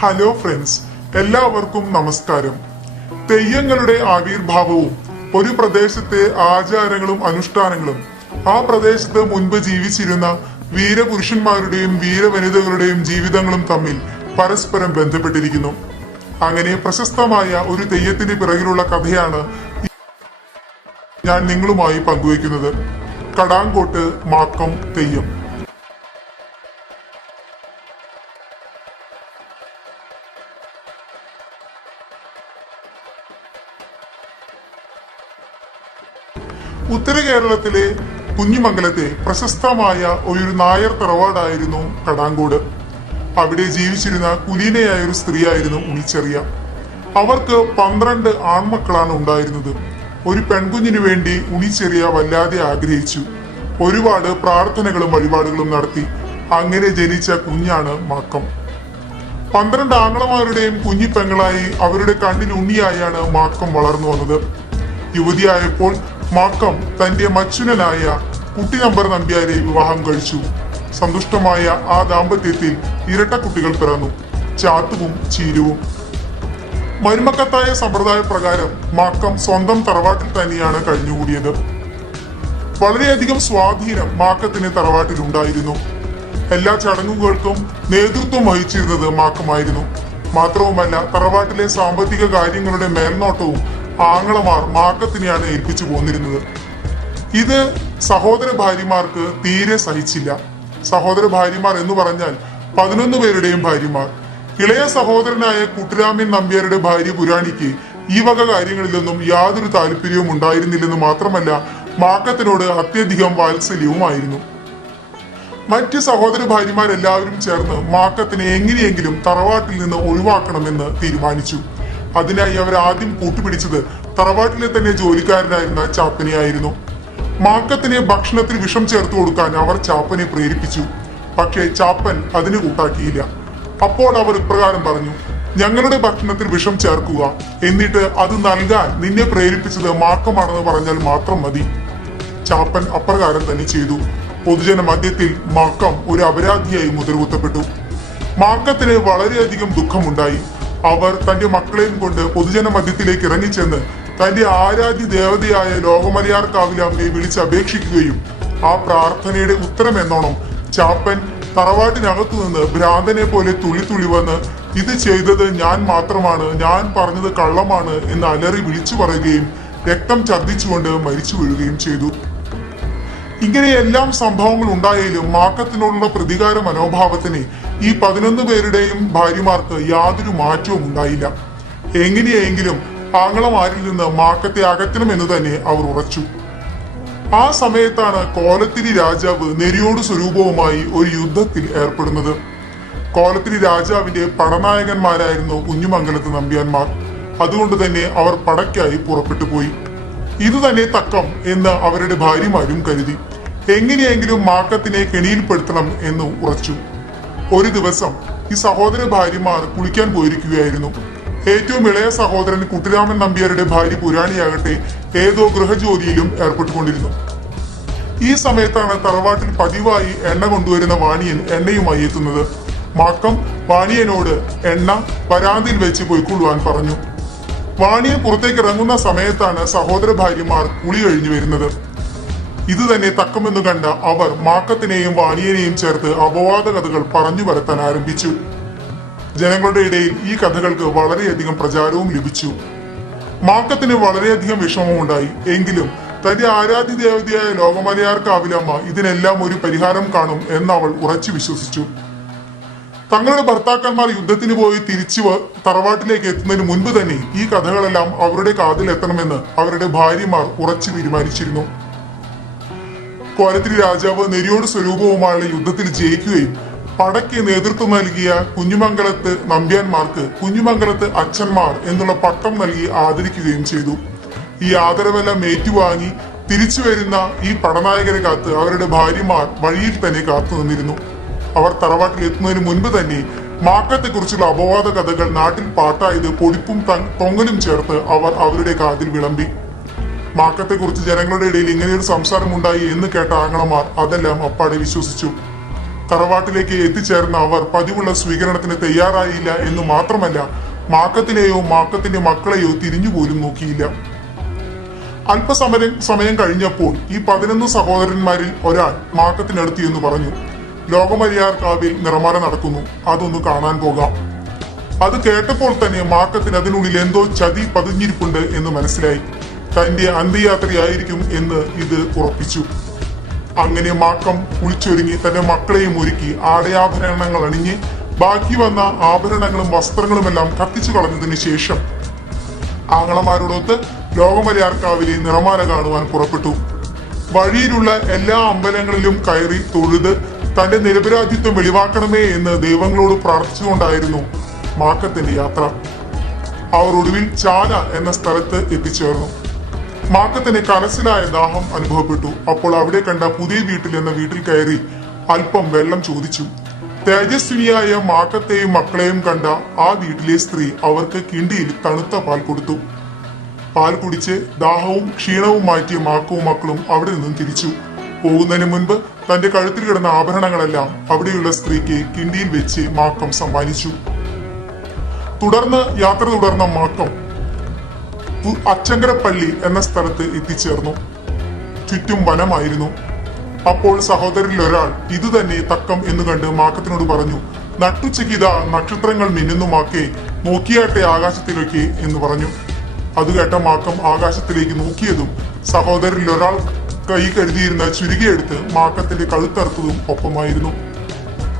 Hello friends എല്ലാവർക്കും നമസ്കാരം. തെയ്യങ്ങളുടെ ആവിർഭാവവും ഒരു പ്രദേശത്തെ ആചാരങ്ങളും അനുഷ്ഠാനങ്ങളും. ആ പ്രദേശത്ത് മുൻപ് ജീവിച്ചിരുന്ന വീരപുരുഷന്മാരുടെയും വീരവനിതകളുടെയും ജീവിതങ്ങളും തമ്മിൽ പരസ്പരം ബന്ധപ്പെട്ടിരിക്കുന്നു. അങ്ങനെ പ്രശസ്തമായ ഒരു തെയ്യത്തിന് പിറകിലുള്ള കഥയാണ് ഞാൻ നിങ്ങളുമായി പങ്കുവയ്ക്കുന്നത്. കടാങ്കോട്ട് മാക്കം തെയ്യം. ഉത്തര കേരളത്തിലെ കുഞ്ഞിമംഗലത്തെ പ്രശസ്തമായ ഒരു നായർ തറവാടായിരുന്നു കടാങ്കോട്. അവിടെ ജീവിച്ചിരുന്ന കുലീനയായ ഒരു സ്ത്രീയായിരുന്നു ഉണിച്ചെറിയ അവർക്ക് പന്ത്രണ്ട് ആൺമക്കളാണ് ഉണ്ടായിരുന്നത്. ഒരു പെൺകുഞ്ഞിനു വേണ്ടി ഉണിച്ചെറിയ വല്ലാതെ ആഗ്രഹിച്ചു. ഒരുപാട് പ്രാർത്ഥനകളും വഴിപാടുകളും നടത്തി. അങ്ങനെ ജനിച്ച കുഞ്ഞാണ് മാക്കം. പന്ത്രണ്ട് ആങ്ങളമാരുടെയും കുഞ്ഞിപ്പെങ്ങളായി അവരുടെ കണ്ണിൽ ഉണ്ണിയായാണ് മാക്കം വളർന്നു വന്നത്. യുവതിയായപ്പോൾ മാക്കം തന്റെ മച്ചുനനായ കുട്ടി നമ്പർ നമ്പ്യാരെ വിവാഹം കഴിച്ചു. സന്തുഷ്ടമായ ആ ദാമ്പത്യത്തിൽ ഇരട്ട കുട്ടികൾ പിറന്നു. ചാത്തുവും ചീരുവും. മരുമക്കത്തായ സമ്പ്രദായ പ്രകാരം മാക്കം സ്വന്തം തറവാട്ടിൽ തന്നെയാണ് കഴിഞ്ഞുകൂടിയത്. വളരെയധികം സ്വാധീനം മാക്കത്തിന് തറവാട്ടിൽ ഉണ്ടായിരുന്നു എല്ലാ ചടങ്ങുകൾക്കും നേതൃത്വം വഹിച്ചിരുന്നത് മാക്കമായിരുന്നു. മാത്രവുമല്ല തറവാട്ടിലെ സാമ്പത്തിക കാര്യങ്ങളുടെ മേൽനോട്ടവും ആങ്ങളമാർ മാക്കത്തിനെയാണ് ഏൽപ്പിച്ചു പോന്നിരുന്നത്. ഇത് സഹോദര ഭാര്യമാർക്ക് തീരെ സഹിച്ചില്ല. സഹോദര ഭാര്യമാർ എന്ന് പറഞ്ഞാൽ പതിനൊന്ന് പേരുടെയും ഭാര്യമാർ. ഇളയ സഹോദരനായ കുട്ടിരാമൻ നമ്പ്യാരുടെ ഭാര്യ പുരാണിക്ക് ഈ വക കാര്യങ്ങളിലൊന്നും യാതൊരു താല്പര്യവും ഉണ്ടായിരുന്നില്ലെന്ന് മാത്രമല്ല മാക്കത്തിനോട് അത്യധികം വാത്സല്യവുമായിരുന്നു. മറ്റ് സഹോദര ഭാര്യമാരെല്ലാവരും ചേർന്ന് മാക്കത്തിനെ എങ്ങനെയെങ്കിലും തറവാട്ടിൽ നിന്ന് ഒഴിവാക്കണമെന്ന് തീരുമാനിച്ചു. അതിനായി അവർ ആദ്യം കൂട്ടുപിടിച്ചത് തറവാട്ടിലെ തന്നെ ജോലിക്കാരനായിരുന്ന ചാപ്പനെയായിരുന്നു മാക്കത്തിന് ഭക്ഷണത്തിൽ വിഷം ചേർത്ത് കൊടുക്കാൻ അവർ ചാപ്പനെ പ്രേരിപ്പിച്ചു. പക്ഷേ ചാപ്പൻ അതിന് കൂട്ടാക്കിയില്ല. അപ്പോൾ അവർ ഇപ്രകാരം പറഞ്ഞു ഞങ്ങളുടെ ഭക്ഷണത്തിൽ വിഷം ചേർക്കുക. എന്നിട്ട് അത് നൽകാൻ നിന്നെ പ്രേരിപ്പിച്ചത് മാക്കമാണെന്ന് പറഞ്ഞാൽ മാത്രം മതി. ചാപ്പൻ അപ്രകാരം തന്നെ ചെയ്തു. പൊതുജന മധ്യത്തിൽ മാക്കം ഒരു അപരാധിയായി മുദ്രകുത്തപ്പെട്ടു മാക്കത്തിന് വളരെയധികം ദുഃഖമുണ്ടായി. അവർ തന്റെ മക്കളെയും കൊണ്ട് പൊതുജന മധ്യത്തിലേക്ക് ഇറങ്ങിച്ചെന്ന് തന്റെ ആരാധ്യ ദേവതയായ ലോകമലയാർക്കാവിലാമ്പിയെ വിളിച്ച് അപേക്ഷിക്കുകയും ആ പ്രാർത്ഥനയുടെ ഉത്തരം എന്നോണം ചാപ്പൻ തറവാട്ടിനകത്തു നിന്ന് ഭ്രാന്തനെ പോലെ തുള്ളി തുള്ളി വന്ന് ഇത് ചെയ്തത് ഞാൻ മാത്രമാണ് ഞാൻ പറഞ്ഞത് കള്ളമാണ് എന്ന് അലറി വിളിച്ചു പറയുകയും രക്തം ഛർദ്ദിച്ചുകൊണ്ട് മരിച്ചു വീഴുകയും ചെയ്തു. ഇങ്ങനെയെല്ലാം സംഭവങ്ങൾ ഉണ്ടായാലും മാക്കത്തിനോടുള്ള പ്രതികാര മനോഭാവത്തിന് ഈ പതിനൊന്ന് പേരുടെയും ഭാര്യമാർക്ക് യാതൊരു മാറ്റവും ഉണ്ടായില്ല. എങ്ങനെയെങ്കിലും ആങ്ങളമാരിൽ നിന്ന് മാക്കത്തെ അകറ്റണമെന്ന് തന്നെ അവർ ഉറച്ചു. ആ സമയത്താണ് കോലത്തിരി രാജാവ് നെരിയോട് സ്വരൂപവുമായി ഒരു യുദ്ധത്തിൽ ഏർപ്പെടുന്നത്. കോലത്തിരി രാജാവിന്റെ പടനായകന്മാരായിരുന്നു കുഞ്ഞുമംഗലത്ത് നമ്പ്യാന്മാർ. അതുകൊണ്ട് തന്നെ അവർ പടയ്ക്കായി പുറപ്പെട്ടു പോയി. ഇത് തന്നെ തക്കം എന്ന് അവരുടെ ഭാര്യമാരും കരുതി. എങ്ങനെയെങ്കിലും മാക്കത്തിനെ കെണിയിൽപ്പെടുത്തണം എന്ന് ഉറച്ചു. ഒരു ദിവസം ഈ സഹോദര ഭാര്യമാർ കുളിക്കാൻ പോയിരിക്കുകയായിരുന്നു. ഏറ്റവും ഇളയ സഹോദരൻ കുട്ടിരാമൻ നമ്പ്യാരുടെ ഭാര്യ പുരാണിയാകട്ടെ ഏതോ ഗൃഹജോലിയിലും ഏർപ്പെട്ടുകൊണ്ടിരുന്നു. ഈ സമയത്താണ് തറവാട്ടിൽ പതിവായി എണ്ണ കൊണ്ടുവരുന്ന വാണിയൻ എണ്ണയുമായി എത്തുന്നത്. മാക്കം വാണിയനോട് എണ്ണ പരാതിയിൽ വെച്ച് പോയിക്കൊള്ളുവാൻ പറഞ്ഞു. വാണിയൻ പുറത്തേക്ക് ഇറങ്ങുന്ന സമയത്താണ് സഹോദര ഭാര്യമാർ കുളി കഴിഞ്ഞു വരുന്നത്. ഇത് തന്നെ തക്കമെന്ന് കണ്ട അവർ മാക്കത്തിനെയും വാണിയനെയും ചേർത്ത് അപവാദ കഥകൾ പറഞ്ഞു വരത്താൻ ആരംഭിച്ചു. ജനങ്ങളുടെ ഇടയിൽ ഈ കഥകൾക്ക് വളരെയധികം പ്രചാരവും ലഭിച്ചു. മാക്കത്തിന് വളരെയധികം വിഷമമുണ്ടായി എങ്കിലും തന്റെ ആരാധ്യ ദേവതയായ ലോകമലയാർക്കാവിലമ്മ ഇതിനെല്ലാം ഒരു പരിഹാരം കാണും എന്ന് അവൾ ഉറച്ചു വിശ്വസിച്ചു. തങ്ങളുടെ ഭർത്താക്കന്മാർ യുദ്ധത്തിന് പോയി തിരിച്ചു തറവാട്ടിലേക്ക് എത്തുന്നതിന് മുൻപ് തന്നെ ഈ കഥകളെല്ലാം അവരുടെ കാതിൽ എത്തണമെന്ന് അവരുടെ ഭാര്യമാർ ഉറച്ചു തീരുമാനിച്ചിരുന്നു. കോലത്തിരി രാജാവ് നെരിയോട് സ്വരൂപവുമായുള്ള യുദ്ധത്തിൽ ജയിക്കുകയും പടയ്ക്ക് നേതൃത്വം നൽകിയ കുഞ്ഞുമംഗലത്ത് നമ്പ്യാന്മാർക്ക് കുഞ്ഞുമംഗലത്ത് അച്ഛന്മാർ എന്നുള്ള പട്ടം നൽകി ആദരിക്കുകയും ചെയ്തു. ഈ ആദരവെല്ലാം ഏറ്റുവാങ്ങി തിരിച്ചു വരുന്ന ഈ പടനായകരെ കാത്ത് അവരുടെ ഭാര്യമാർ വഴിയിൽ തന്നെ കാത്തു നിന്നിരുന്നു. അവർ തറവാട്ടിൽ എത്തുന്നതിന് മുൻപ് തന്നെ മാക്കത്തെ കുറിച്ചുള്ള അപവാദ കഥകൾ നാട്ടിൽ പാട്ടായത് പൊടിപ്പും തൊങ്ങലും ചേർത്ത് അവർ അവരുടെ കാതിൽ വിളമ്പി. മാക്കത്തെക്കുറിച്ച് ജനങ്ങളുടെ ഇടയിൽ ഇങ്ങനെയൊരു സംസാരം ഉണ്ടായി എന്ന് കേട്ട ആങ്ങളമാർ അതെല്ലാം അപ്പാടെ വിശ്വസിച്ചു. തറവാട്ടിലേക്ക് എത്തിച്ചേർന്ന അവർ പതിവുള്ള സ്വീകരണത്തിന് തയ്യാറായില്ല എന്ന് മാത്രമല്ല മാക്കത്തിനെയോ മാക്കത്തിന്റെ മക്കളെയോ തിരിഞ്ഞുപോലും നോക്കിയില്ല. അല്പസമരം സമയം കഴിഞ്ഞപ്പോൾ ഈ പതിനൊന്ന് സഹോദരന്മാരിൽ ഒരാൾ മാക്കത്തിനടുത്ത് എന്ന് പറഞ്ഞു ലോകമര്യാദക്കാവിൽ നിറമാല നടക്കുന്നു അതൊന്ന് കാണാൻ പോകാം. അത് കേട്ടപ്പോൾ തന്നെ മാക്കത്തിന് അതിനുള്ളിൽ എന്തോ ചതി പതിഞ്ഞിരിപ്പുണ്ട് എന്ന് മനസ്സിലായി. തന്റെ അന്ത്യയാത്രയായിരിക്കും എന്ന് ഇത് ഉറപ്പിച്ചു. അങ്ങനെ മാക്കം കുളിച്ചൊരുങ്ങി തന്റെ മക്കളെയും ഒരുക്കി ആടയാഭരണങ്ങൾ അണിഞ്ഞ് ബാക്കി വന്ന ആഭരണങ്ങളും വസ്ത്രങ്ങളുമെല്ലാം കത്തിച്ചു കളഞ്ഞതിന് ശേഷം ആങ്ങളമാരോടൊത്ത് ലോകമലയാർക്കാവിലെ നിറമാല കാണുവാൻ പുറപ്പെട്ടു. വഴിയിലുള്ള എല്ലാ അമ്പലങ്ങളിലും കയറി തൊഴുത് തന്റെ നിരപരാധിത്വം വെളിവാക്കണമേ എന്ന് ദൈവങ്ങളോട് പ്രാർത്ഥിച്ചുകൊണ്ടായിരുന്നു മാക്കത്തിന്റെ യാത്ര. അവർ ഒടുവിൽ ചാല എന്ന സ്ഥലത്ത് എത്തിച്ചേർന്നു. മാക്കത്തിന് കനസിലായ ദാഹം അനുഭവപ്പെട്ടു. അപ്പോൾ അവിടെ കണ്ട പുതിയ വീട്ടിൽ എന്ന വീട്ടിൽ കയറി അല്പം വെള്ളം ചോദിച്ചു. തേജസ്വിനിയായ മാക്കത്തെയും മക്കളെയും കണ്ട ആ വീട്ടിലെ സ്ത്രീ അവർക്ക് കിണ്ടിയിൽ തണുത്ത പാൽ കൊടുത്തു. പാൽ കുടിച്ച് ദാഹവും ക്ഷീണവും മാറ്റിയ മാക്കവും മക്കളും അവിടെ നിന്നും തിരിച്ചു. പോകുന്നതിന് മുൻപ് തന്റെ കഴുത്തിൽ കിടന്ന ആഭരണങ്ങളെല്ലാം അവിടെയുള്ള സ്ത്രീക്ക് കിണ്ടിയിൽ വെച്ച് മാക്കം സമ്മാനിച്ചു. തുടർന്ന് യാത്ര തുടർന്ന മാക്കം അച്ചങ്കരപ്പള്ളി എന്ന സ്ഥലത്ത് എത്തിച്ചേർന്നു. ചുറ്റും വനമായിരുന്നു. അപ്പോൾ സഹോദരിൽ ഒരാൾ ഇത് തന്നെ തക്കം എന്ന് കണ്ട് മാക്കത്തിനോട് പറഞ്ഞു നട്ടുച്ചയ്ക്ക് ഇതാ നക്ഷത്രങ്ങൾ മിന്നുന്നുമാക്കെ നോക്കിയാട്ടെ ആകാശത്തിലേക്ക് എന്ന് പറഞ്ഞു. അത് കേട്ട മാക്കം ആകാശത്തിലേക്ക് നോക്കിയതും സഹോദരിൽ ഒരാൾ കൈ കരുതിയിരുന്ന ചുരുകിയെടുത്ത് മാക്കത്തിന്റെ കഴുത്തറുത്തതും ഒപ്പമായിരുന്നു.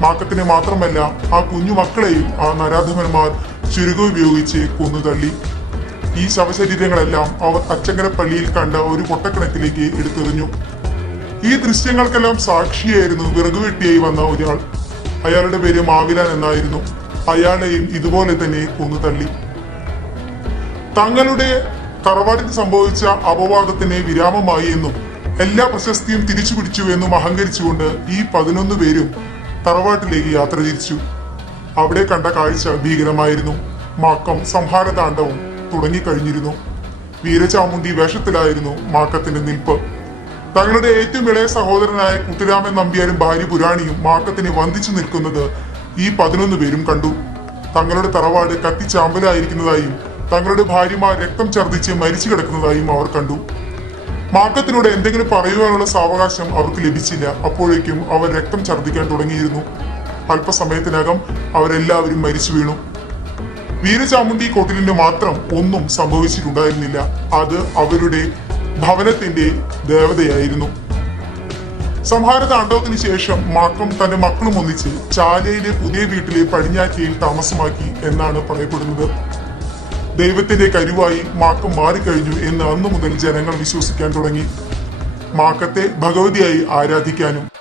മാക്കത്തിനെ മാത്രമല്ല ആ കുഞ്ഞു മക്കളെയും ആ നരാധമന്മാർ ചുരുക ഉപയോഗിച്ച് കൊന്നുതള്ളി. ഈ ശവശരീരങ്ങളെല്ലാം അവർ അച്ചങ്കര പള്ളിയിൽ കണ്ട ഒരു പൊട്ടക്കിണറ്റിലേക്ക് എടുത്തെറിഞ്ഞു. ഈ ദൃശ്യങ്ങൾക്കെല്ലാം സാക്ഷിയായിരുന്നു വിറകുവെട്ടിയായി വന്ന ഒരാൾ. അയാളുടെ പേര് മാവിലാൻ എന്നായിരുന്നു. അയാളെയും ഇതുപോലെ തന്നെ കൊന്നുതള്ളി തങ്ങളുടെ തറവാടിന് സംഭവിച്ച അപവാദത്തിന് വിരാമമായി എന്നും എല്ലാ പ്രശസ്തിയും തിരിച്ചു പിടിച്ചു എന്നും അഹങ്കരിച്ചുകൊണ്ട് ഈ പതിനൊന്ന് പേരും തറവാട്ടിലേക്ക് യാത്ര തിരിച്ചു. അവിടെ കണ്ട കാഴ്ച ഭീകരമായിരുന്നു. മാക്കം സംഹാര താണ്ഡവം തുടങ്ങിക്കഴിഞ്ഞിരുന്നു. വീരചാമുണ്ടി വേഷത്തിലായിരുന്നു മാക്കത്തിന്റെ നിൽപ്പ്. തങ്ങളുടെ ഏറ്റവും ഇളയ സഹോദരനായ കുട്ടിരാമൻ നമ്പ്യാരും ഭാര്യ പുരാണിയും മാക്കത്തിനെ വന്ദിച്ചു നിൽക്കുന്നത് ഈ പതിനൊന്ന് പേരും കണ്ടു. തങ്ങളുടെ തറവാട് കത്തിച്ചാമ്പലായിരിക്കുന്നതായും തങ്ങളുടെ ഭാര്യമാർ രക്തം ഛർദ്ദിച്ച് മരിച്ചു കിടക്കുന്നതായും അവർ കണ്ടു. മാക്കത്തിനോട് എന്തെങ്കിലും പറയുവാനുള്ള സാവകാശം അവർക്ക് ലഭിച്ചില്ല. അപ്പോഴേക്കും അവർ രക്തം ഛർദ്ദിക്കാൻ തുടങ്ങിയിരുന്നു. അല്പസമയത്തിനകം അവരെല്ലാവരും മരിച്ചു വീണു. വീരചാമുണ്ടി കോട്ടിലിന് മാത്രം ഒന്നും സംഭവിച്ചിട്ടുണ്ടായിരുന്നില്ല. അത് അവരുടെ ഭവനത്തിന്റെ ദേവതയായിരുന്നു. സംഹാര താണ്ഡവത്തിന് ശേഷം മാക്കം തന്റെ മക്കളും ഒന്നിച്ച് ചാലയിലെ പുതിയ വീട്ടിലെ പടിഞ്ഞാറ്റയിൽ താമസമാക്കി എന്നാണ് പറയപ്പെടുന്നത്. ദൈവത്തിന്റെ കരുവായി മാക്കം മാറിക്കഴിഞ്ഞു എന്ന് അന്നു മുതൽ ജനങ്ങൾ വിശ്വസിക്കാൻ തുടങ്ങി. മാക്കത്തെ ഭഗവതിയായി ആരാധിക്കാനും